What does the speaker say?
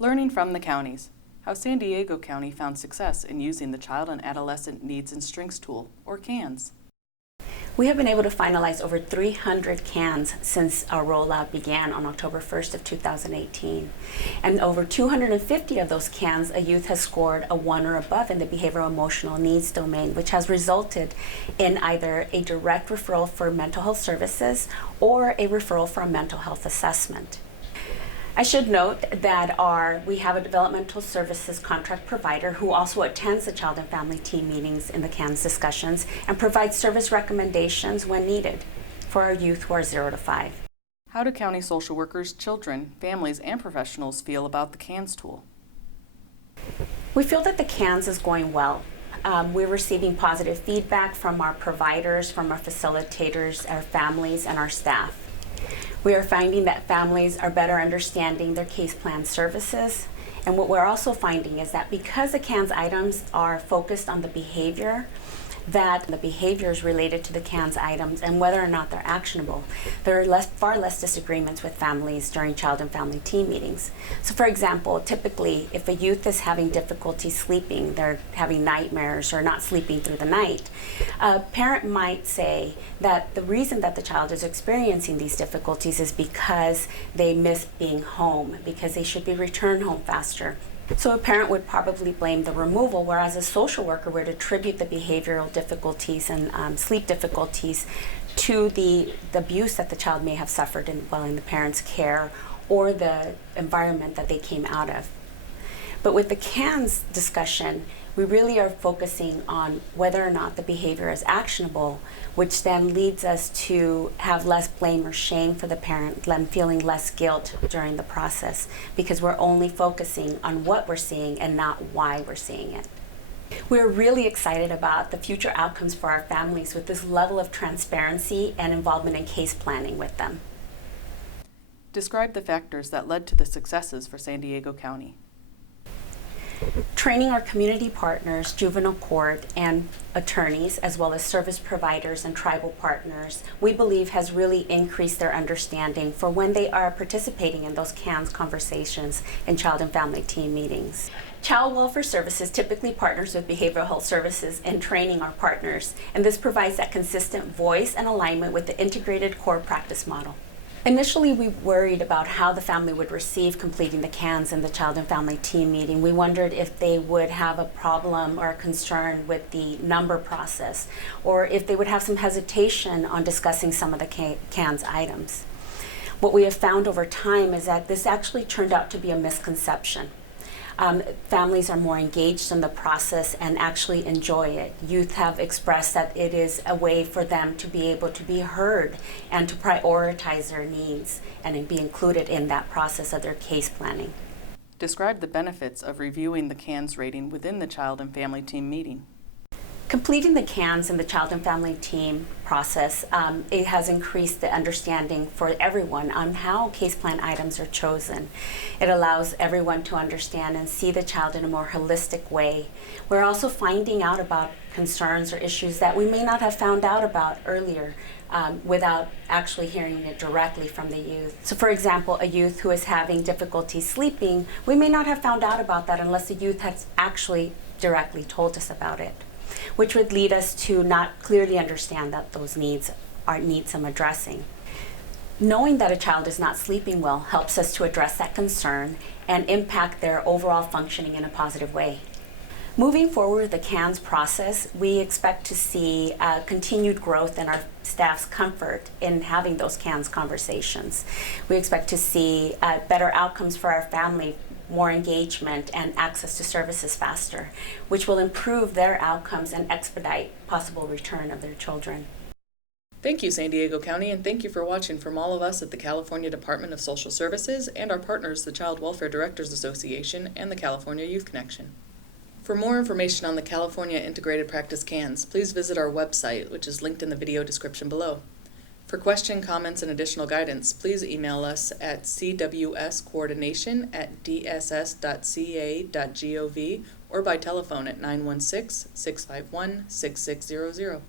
Learning from the counties. How San Diego County found success in using the Child and Adolescent Needs and Strengths tool, or CANS. We have been able to finalize over 300 CANs since our rollout began on October 1st of 2018. And over 250 of those CANs, a youth has scored a 1 or above in the behavioral emotional needs domain, which has resulted in either a direct referral for mental health services or a referral for a mental health assessment. I should note that we have a developmental services contract provider who also attends the child and family team meetings in the CANS discussions and provides service recommendations when needed for our youth who are 0 to 5. How do county social workers, children, families, and professionals feel about the CANS tool? We feel that the CANS is going well. We're receiving positive feedback from our providers, from our facilitators, our families, and our staff. We are finding that families are better understanding their case plan services. And what we're also finding is that because the CANS items are focused on the behavior, that the behaviors related to the CANS items and whether or not they're actionable, there are far less disagreements with families during child and family team meetings. So for example, typically if a youth is having difficulty sleeping, they're having nightmares or not sleeping through the night, a parent might say that the reason that the child is experiencing these difficulties is because they miss being home, because they should be returned home faster. So a parent would probably blame the removal, whereas a social worker would attribute the behavioral difficulties and sleep difficulties to the abuse that the child may have suffered while in the parent's care or the environment that they came out of. But with the CANS discussion, we really are focusing on whether or not the behavior is actionable, which then leads us to have less blame or shame for the parent, them feeling less guilt during the process, because we're only focusing on what we're seeing and not why we're seeing it. We're really excited about the future outcomes for our families with this level of transparency and involvement in case planning with them. Describe the factors that led to the successes for San Diego County. Training our community partners, juvenile court, and attorneys, as well as service providers and tribal partners, we believe has really increased their understanding for when they are participating in those CANS conversations in child and family team meetings. Child Welfare Services typically partners with behavioral health services in training our partners, and this provides that consistent voice and alignment with the integrated core practice model. Initially, we worried about how the family would receive completing the CANS in the child and family team meeting. We wondered if they would have a problem or a concern with the number process, or if they would have some hesitation on discussing some of the CANS items. What we have found over time is that this actually turned out to be a misconception. Families are more engaged in the process and actually enjoy it. Youth have expressed that it is a way for them to be able to be heard and to prioritize their needs and be included in that process of their case planning. Describe the benefits of reviewing the CANS rating within the child and family team meeting. Completing the CANS in the child and family team process, it has increased the understanding for everyone on how case plan items are chosen. It allows everyone to understand and see the child in a more holistic way. We're also finding out about concerns or issues that we may not have found out about earlier without actually hearing it directly from the youth. So for example, a youth who is having difficulty sleeping, we may not have found out about that unless the youth has actually directly told us about it, which would lead us to not clearly understand that those needs need some addressing. Knowing that a child is not sleeping well helps us to address that concern and impact their overall functioning in a positive way. Moving forward with the CANS process, we expect to see continued growth in our staff's comfort in having those CANS conversations. We expect to see better outcomes for our family, more engagement, and access to services faster, which will improve their outcomes and expedite possible return of their children. Thank you, San Diego County, and thank you for watching from all of us at the California Department of Social Services and our partners, the Child Welfare Directors Association and the California Youth Connection. For more information on the California Integrated Practice CANS, please visit our website, which is linked in the video description below. For question, comments, and additional guidance, please email us at cwscoordination@dss.ca.gov or by telephone at 916-651-6600.